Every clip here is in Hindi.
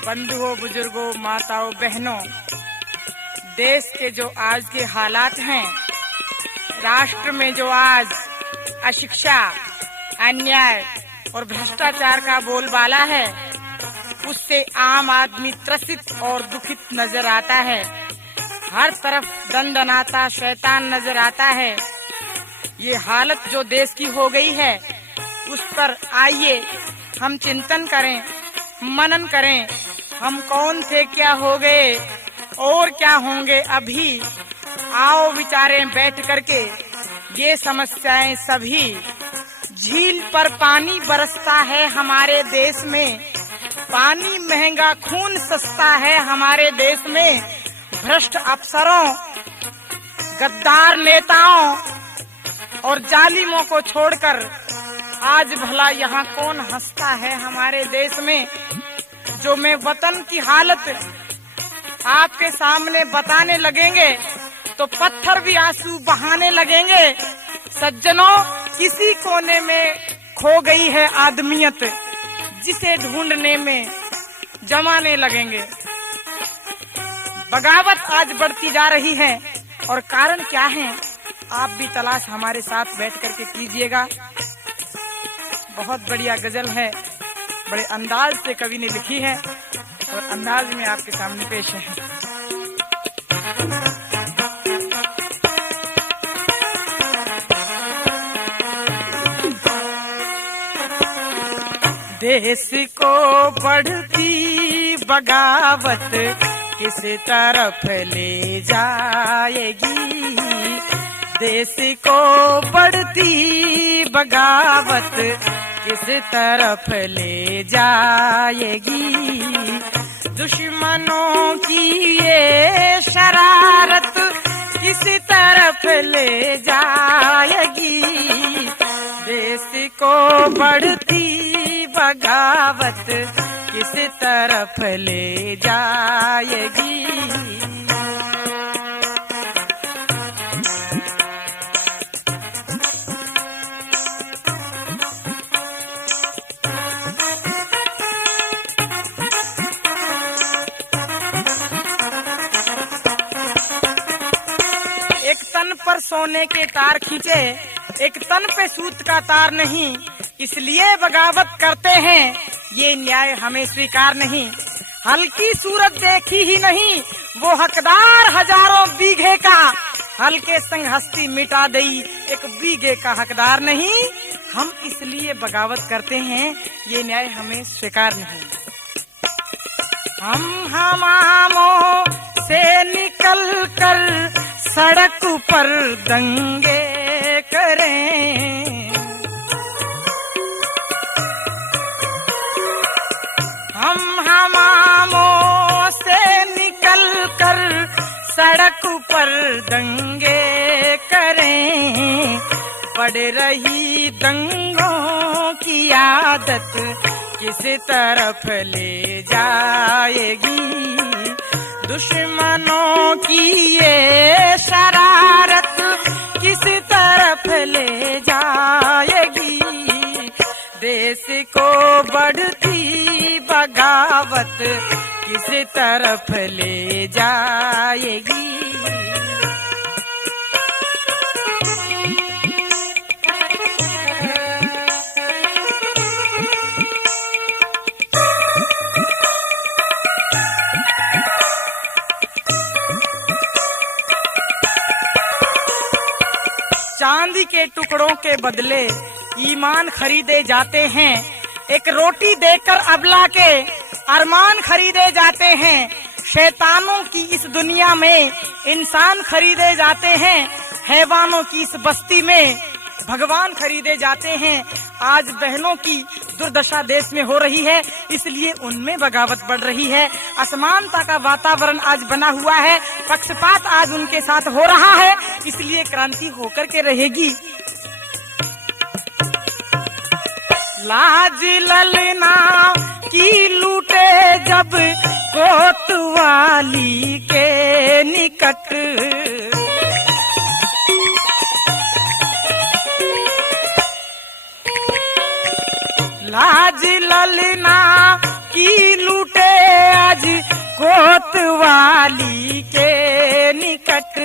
बंधुओं, बुजुर्गों, माताओं, बहनों, देश के जो आज के हालात हैं, राष्ट्र में जो आज अशिक्षा, अन्याय और भ्रष्टाचार का बोलबाला है, उससे आम आदमी त्रसित और दुखित नजर आता है। हर तरफ दंदनाता शैतान नजर आता है। ये हालत जो देश की हो गई है, उस पर आइए हम चिंतन करें, मनन करें। हम कौन थे, क्या हो गए और क्या होंगे अभी। आओ विचारें बैठ करके ये समस्याएं सभी। झील पर पानी बरसता है हमारे देश में, पानी महंगा खून सस्ता है हमारे देश में। भ्रष्ट अफसरों, गद्दार नेताओं और जालिमों को छोड़कर आज भला यहाँ कौन हंसता है हमारे देश में। जो मैं वतन की हालत आपके सामने बताने लगेंगे तो पत्थर भी आंसू बहाने लगेंगे। सज्जनों, किसी कोने में खो गई है आदमियत, जिसे ढूंढने में जमाने लगेंगे। बगावत आज बढ़ती जा रही है और कारण क्या है, आप भी तलाश हमारे साथ बैठ करके कीजिएगा। बहुत बढ़िया गजल है, बड़े अंदाज से कवि ने लिखी है और अंदाज में आपके सामने पेश है। देश को बढ़ती बगावत किस तरफ ले जाएगी। देश को बढ़ती बगावत किस तरफ ले जाएगी। दुश्मनों की ये शरारत किस तरफ ले जाएगी। देश को बढ़ती बगावत किस तरफ ले जाएगी। एक तन पर सोने के तार खींचे, एक तन पे सूत का तार नहीं, इसलिए बगावत करते हैं, ये न्याय हमें स्वीकार नहीं। हल्की सूरत देखी ही नहीं, वो हकदार हजारों बीघे का, हल्के संग हस्ती मिटा दई, एक बीघे का हकदार नहीं। हम इसलिए बगावत करते हैं, ये न्याय हमें स्वीकार नहीं। हम हमामों से निकल कर सड़क पर दंगे करें। हम हमामों से निकल कर सड़क पर दंगे करें। बढ़ रही दंगों की आदत किस तरफ ले जाएगी। दुश्मनों की ये शरारत किस तरफ ले जाएगी। देश को बढ़ती बगावत किस तरफ ले जाएगी। चांदी के टुकड़ों के बदले ईमान खरीदे जाते हैं। एक रोटी देकर अबला के अरमान खरीदे जाते हैं। शैतानों की इस दुनिया में इंसान खरीदे जाते हैं। हैवानों की इस बस्ती में भगवान खरीदे जाते हैं। आज बहनों की दुर्दशा देश में हो रही है, इसलिए उनमें बगावत बढ़ रही है। असमानता का वातावरण आज बना हुआ है, पक्षपात आज उनके साथ हो रहा है, इसलिए क्रांति होकर के रहेगी। लाज ललना की लूटे जब कोतवाली के निकट। लाज ललना की लूटे आज कोतवाली के निकट,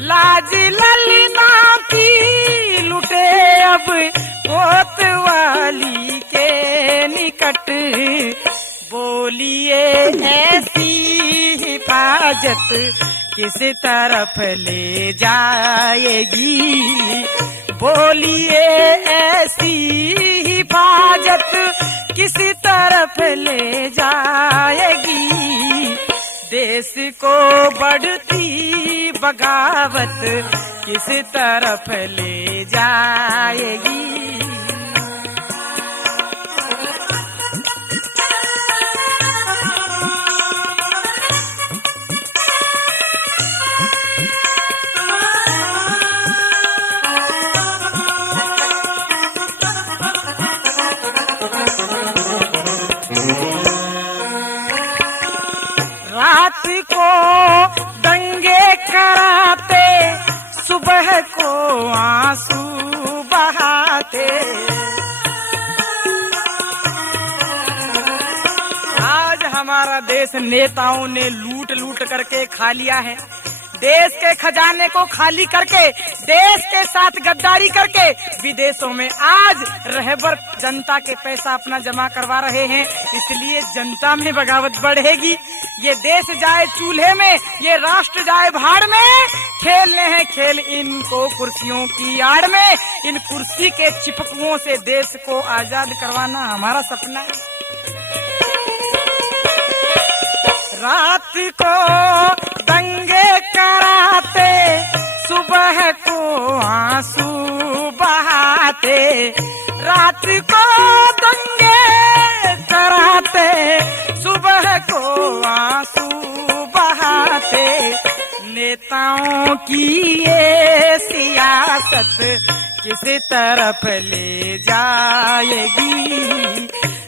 लाज ललना की लुटे अब कोतवाली के निकट। बोलिए ऐसी हिफाजत किस तरफ ले जाएगी, बोलिए ऐसी हिफाजत किस तरफ ले जाएगी। देश को बढ़ती बगावत किस तरफ ले जाएगी। रात को दंगे कराते, सुबह को आंसू बहाते। आज हमारा देश नेताओं ने लूट लूट करके खा लिया है। देश के खजाने को खाली करके, देश के साथ गद्दारी करके विदेशों में आज रहबर जनता के पैसा अपना जमा करवा रहे हैं। इसलिए जनता में बगावत बढ़ेगी। ये देश जाए चूल्हे में, ये राष्ट्र जाए भाड़ में। खेलने हैं खेल इनको कुर्सियों की आड़ में। इन कुर्सी के चिपकुओं से देश को आजाद करवाना हमारा सपना है। रात को दंगे कराते, सुबह को आंसू बहाते। रात को दंगे कराते, सुबह को आंसू बहाते। नेताओं की ये सियासत किस तरफ ले जाएगी,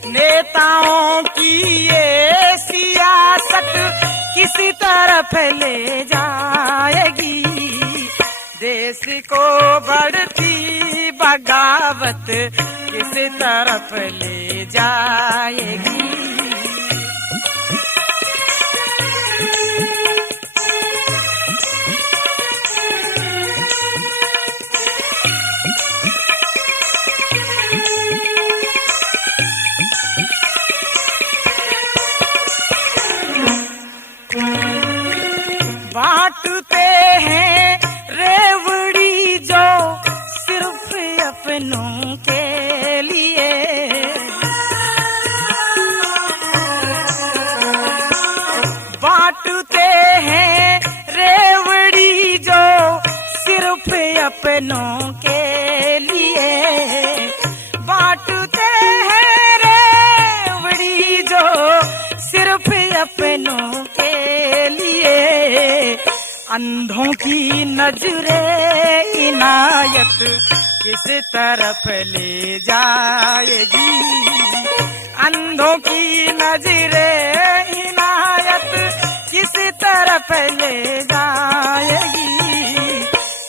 नेताओं की ये सियासत किसी तरफ ले जाएगी। देश को बढ़ती बगावत किसी तरफ ले जाएगी। बांटते हैं रेवड़ी जो सिर्फ अपनों के लिए, बांटते हैं रेवड़ी जो सिर्फ अपनों के लिए, बांटते हैं रेवड़ी जो सिर्फ अपनों के लिए। अंधों की नजरे इनायत किस तरफ ले जाएगी, अंधों की नजरे इनायत किस तरफ ले जाएगी।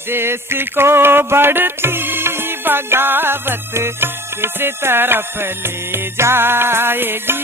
देश को बढ़ती बगावत किस तरफ ले जाएगी।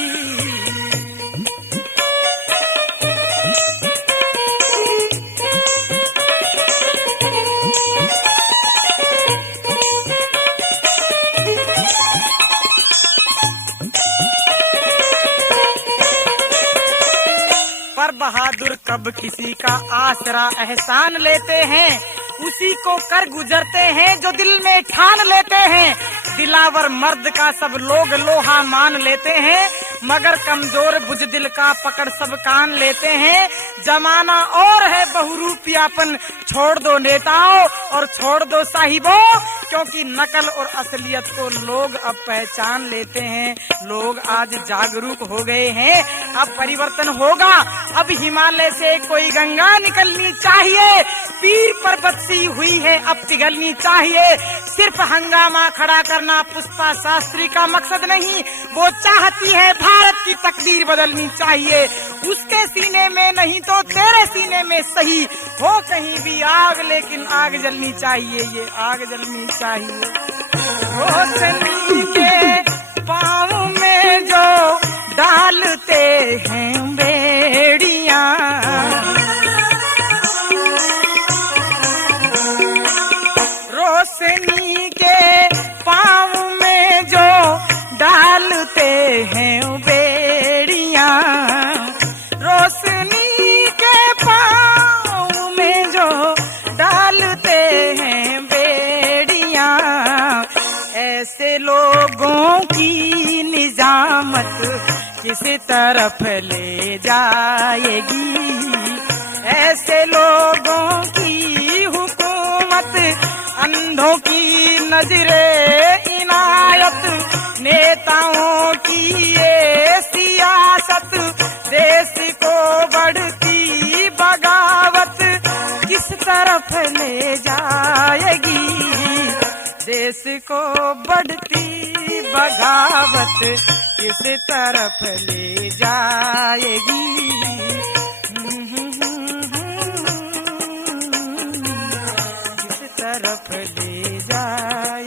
पर बहादुर कब किसी का आसरा एहसान लेते हैं, उसी को कर गुजरते हैं जो दिल में ठान लेते हैं। दिलावर मर्द का सब लोग लोहा मान लेते हैं, मगर कमजोर बुजदिल का पकड़ सब कान लेते हैं। जमाना और है बहुरूपियापन, छोड़ दो नेताओं और छोड़ दो साहिबों, क्योंकि नकल और असलियत को लोग अब पहचान लेते हैं। लोग आज जागरूक हो गए हैं, अब परिवर्तन होगा। अब हिमालय से कोई गंगा निकलनी चाहिए, पीर पर्वत सी हुई है अब पिघलनी चाहिए। सिर्फ हंगामा खड़ा करना पुष्पा शास्त्री का मकसद नहीं, वो चाहती है भारत की तकदीर बदलनी चाहिए। उसके सीने में नहीं तो तेरे सीने में सही हो कहीं भी आग, लेकिन आग जलनी चाहिए, ये आग जलनी चाहिए। रोशनी के पाँव में जो डालते हैं किस तरफ ले जाएगी। ऐसे लोगों की हुकूमत, अंधों की नजरे इनायत, नेताओं की ये सियासत, देश को बढ़ती बगावत किस तरफ ले जाएगी। देश को बढ़ती बगावत किस तरफ ले जाएगी। किस तरफ ले जाएगी।